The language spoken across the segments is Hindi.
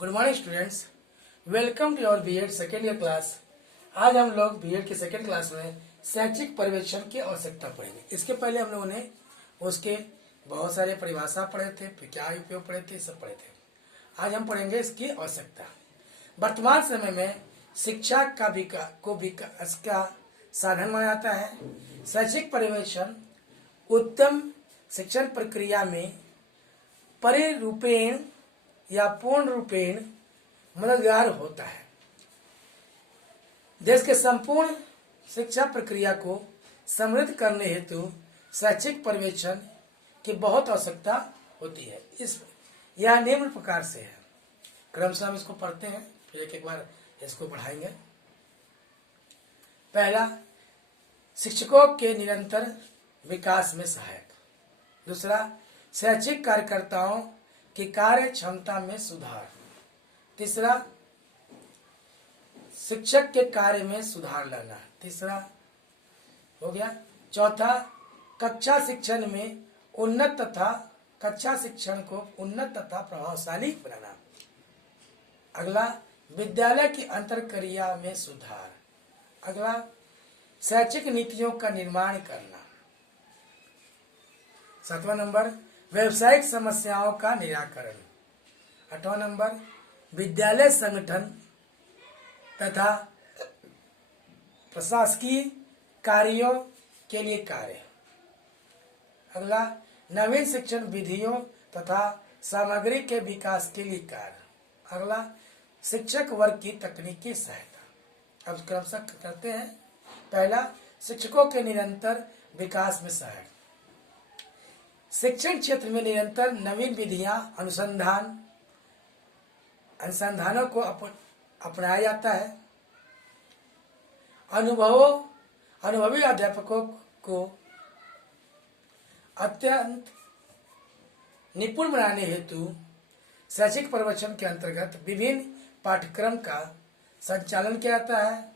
Good morning students, welcome to your BEd second year class. आज हम लोग बीएड के सेकेंड क्लास में शैक्षिक पर्यवेक्षण की आवश्यकता पढ़ेंगे। इसके पहले हम लोगों ने उसके बहुत सारे परिभाषा पढ़े थे, फिर क्या उपयोग पढ़े थे, सब पढ़े थे। आज हम पढ़ेंगे इसकी आवश्यकता। वर्तमान समय में शिक्षा का विकास का साधन माना जाता है। शैक्षिक पर्यवेक्षण उत्तम शिक्षण प्रक्रिया में परिरूपेण या पूर्ण रूपेण मददगार होता है। देश के संपूर्ण शिक्षा प्रक्रिया को समृद्ध करने हेतु शैक्षिक पर्यवेक्षण की बहुत आवश्यकता होती है। यह निम्न प्रकार से है। क्रमशः हम इसको पढ़ते हैं, फिर एक बार इसको बढ़ाएंगे। पहला, शिक्षकों के निरंतर विकास में सहायक। दूसरा, शैक्षिक कार्यकर्ताओं की कार्य क्षमता में सुधार। तीसरा, शिक्षक के कार्य में सुधार लाना। तीसरा हो गया। चौथा, कक्षा शिक्षण को उन्नत तथा प्रभावशाली बनाना। अगला, विद्यालय की अंतरक्रिया में सुधार। अगला, शैक्षिक नीतियों का निर्माण करना। 7वां नंबर, व्यावसायिक समस्याओं का निराकरण। 8वां नंबर, विद्यालय संगठन तथा प्रशासकीय कार्यों के लिए कार्य। अगला, नवीन शिक्षण विधियों तथा सामग्री के विकास के लिए कार्य। अगला, शिक्षक वर्ग की तकनीकी सहायता। अब क्रमशः करते हैं। पहला, शिक्षकों के निरंतर विकास में सहायक। शिक्षण क्षेत्र में निरंतर नवीन विधियां अनुसंधानों को अपनाया जाता है। अनुभवी अध्यापकों को अत्यंत निपुण बनाने हेतु शैक्षिक पर्यवेक्षण के अंतर्गत विभिन्न पाठ्यक्रम का संचालन किया जाता है,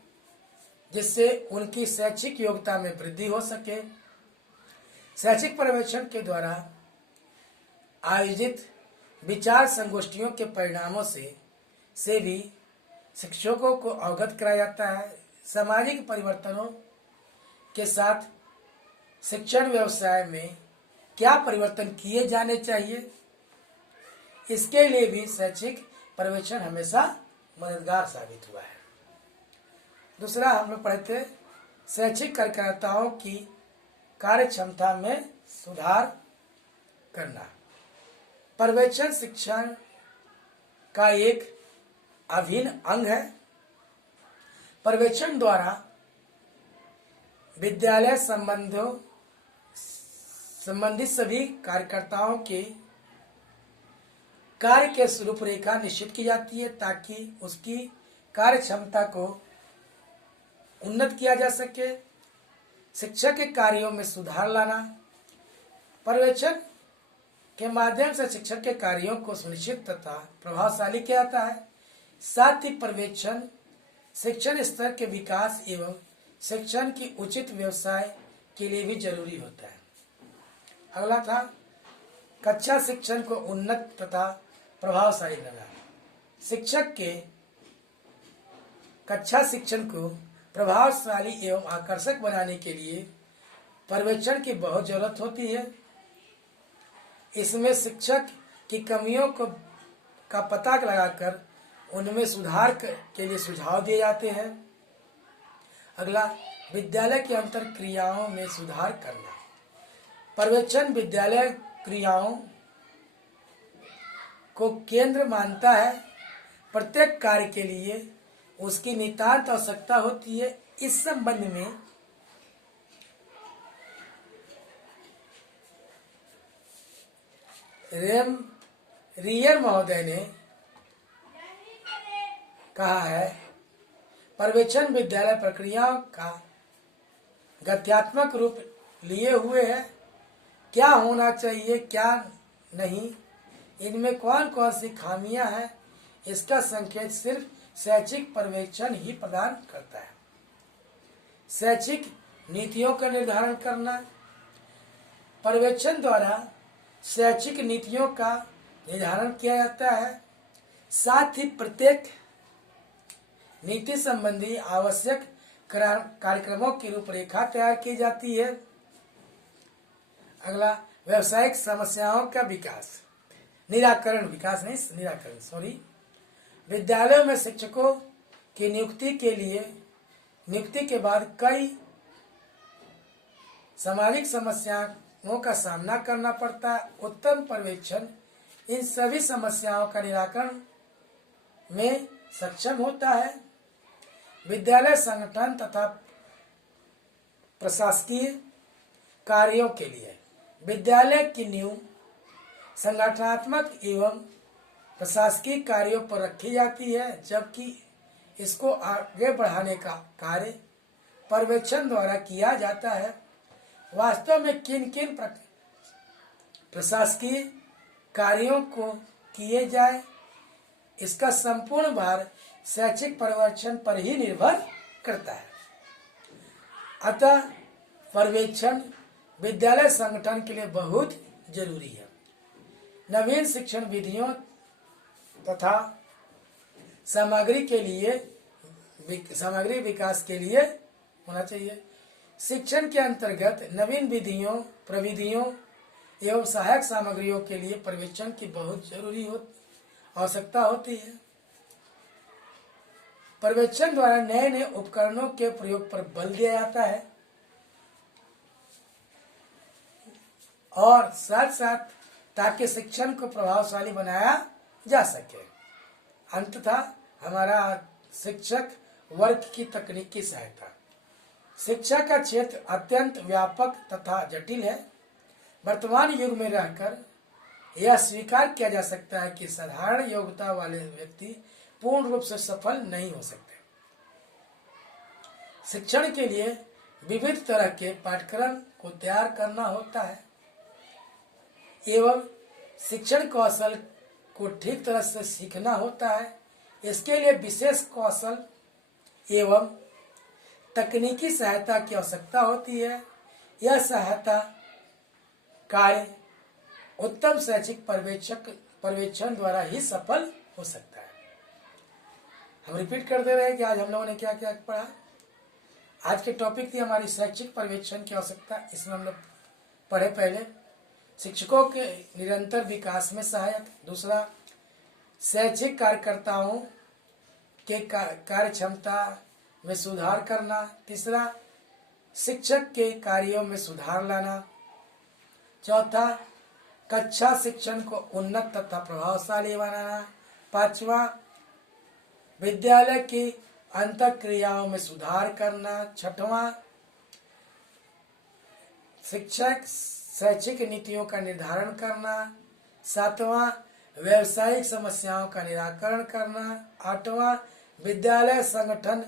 जिससे उनकी शैक्षिक योग्यता में वृद्धि हो सके। शैक्षिक पर्यवेक्षण के द्वारा आयोजित विचार संगोष्ठियों के परिणामों से भी शिक्षकों को अवगत कराया जाता है। सामाजिक परिवर्तनों के साथ शिक्षण व्यवसाय में क्या परिवर्तन किए जाने चाहिए, इसके लिए भी शैक्षिक पर्यवेक्षण हमेशा मददगार साबित हुआ है। दूसरा हम लोग पढ़े थे, शैक्षिक कार्यकर्ताओं की कार्य क्षमता में सुधार करना। पर्यवेक्षण शिक्षण का एक अभिन्न अंग है। पर्यवेक्षण द्वारा विद्यालय संबंधित सभी कार्यकर्ताओं के कार्य के रूपरेखा निश्चित की जाती है, ताकि उसकी कार्य क्षमता को उन्नत किया जा सके। शिक्षक के कार्यों में सुधार लाना। पर्यवेक्षण के माध्यम से शिक्षक के कार्यों को सुनिश्चित तथा प्रभावशाली किया जाता है। साथ ही पर्यवेक्षण शिक्षण स्तर के विकास एवं शिक्षण की उचित व्यवसाय के लिए भी जरूरी होता है। अगला था, कक्षा शिक्षण को उन्नत तथा प्रभावशाली बनाना। शिक्षक के कक्षा शिक्षण को प्रभावशाली एवं आकर्षक बनाने के लिए पर्यवेक्षण की बहुत जरूरत होती है। इसमें शिक्षक की कमियों का पता लगाकर उनमें सुधार के लिए सुझाव दिए जाते हैं। अगला, विद्यालय की अंतर क्रियाओं में सुधार करना। पर्यवेक्षण विद्यालय क्रियाओं को केंद्र मानता है। प्रत्येक कार्य के लिए उसकी नितांत आवश्यकता होती है। इस संबंध में रियर महोदय ने कहा है, पर्यवेक्षण विद्यालय प्रक्रियाओं का गत्यात्मक रूप लिए हुए है। क्या होना चाहिए, क्या नहीं, इनमें कौन कौन सी खामियां हैं, इसका संकेत सिर्फ शैक्षिक पर्यवेक्षण ही प्रदान करता है। शैक्षिक नीतियों का निर्धारण करना। पर्यवेक्षण द्वारा शैक्षिक नीतियों का निर्धारण किया जाता है। साथ ही प्रत्येक नीति संबंधी आवश्यक कार्यक्रमों की रूपरेखा तैयार की जाती है। अगला, व्यावसायिक समस्याओं का निराकरण। विद्यालयों में शिक्षकों की नियुक्ति के बाद कई सामाजिक समस्याओं का सामना करना पड़ता है। उत्तम पर्यवेक्षण इन सभी समस्याओं का निराकरण में सक्षम होता है। विद्यालय संगठन तथा प्रशासकीय कार्यों के लिए विद्यालय की नींव संगठनात्मक एवं प्रशासकीय कार्यों पर रखी जाती है, जबकि इसको आगे बढ़ाने का कार्य पर्यवेक्षण द्वारा किया जाता है। वास्तव में किन किन प्रशासकीय कार्यों को किए जाए, इसका संपूर्ण भार शैक्षिक पर्यवेक्षण पर ही निर्भर करता है। अतः पर्यवेक्षण विद्यालय संगठन के लिए बहुत जरूरी है। नवीन शिक्षण विधियों तथा सामग्री विकास के लिए होना चाहिए। शिक्षण के अंतर्गत नवीन विधियों, प्रविधियों एवं सहायक सामग्रियों के लिए पर्यवेक्षण की बहुत आवश्यकता होती है। पर्यवेक्षण द्वारा नए नए उपकरणों के प्रयोग पर बल दिया जाता है और साथ साथ ताकि शिक्षण को प्रभावशाली बनाया जा सके। अंततः हमारा शिक्षक वर्ग की तकनीकी सहायता। शिक्षा का क्षेत्र अत्यंत व्यापक तथा जटिल है। वर्तमान युग में रहकर यह स्वीकार किया जा सकता है कि साधारण योग्यता वाले व्यक्ति पूर्ण रूप से सफल नहीं हो सकते। शिक्षण के लिए विविध तरह के पाठ्यक्रम को तैयार करना होता है एवं शिक्षण कौशल को ठीक तरह से सीखना होता है। इसके लिए विशेष कौशल एवं तकनीकी सहायता की आवश्यकता होती है। यह सहायता कार्य उत्तम शैक्षिक पर्यवेक्षण द्वारा ही सफल हो सकता है। हम रिपीट कर दे रहे हैं कि आज हम लोगों ने क्या क्या पढ़ा। आज के टॉपिक थी हमारी शैक्षिक पर्यवेक्षण की आवश्यकता। इसमें हम लोग पढ़े पहले शिक्षकों के निरंतर विकास में सहायक, दूसरा शैक्षिक कार्यकर्ताओं के कार्य क्षमता में सुधार करना, तीसरा शिक्षक के कार्यों में सुधार लाना, चौथा कक्षा शिक्षण को उन्नत तथा प्रभावशाली बनाना, पांचवा विद्यालय की अंतःक्रियाओं में सुधार करना, छठवां शैक्षिक नीतियों का निर्धारण करना, सातवां व्यावसायिक समस्याओं का निराकरण करना, आठवां विद्यालय संगठन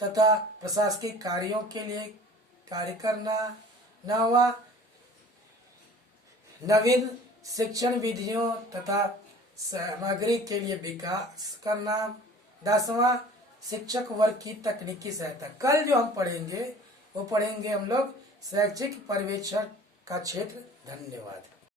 तथा प्रशासकीय कार्यों के लिए कार्य करना, नौवां नवीन शिक्षण विधियों तथा सामग्री के लिए विकास करना, 10वां शिक्षक वर्ग की तकनीकी सहायता। कल जो हम पढ़ेंगे वो पढ़ेंगे हम लोग शैक्षिक पर्यवेक्षण का क्षेत्र। धन्यवाद।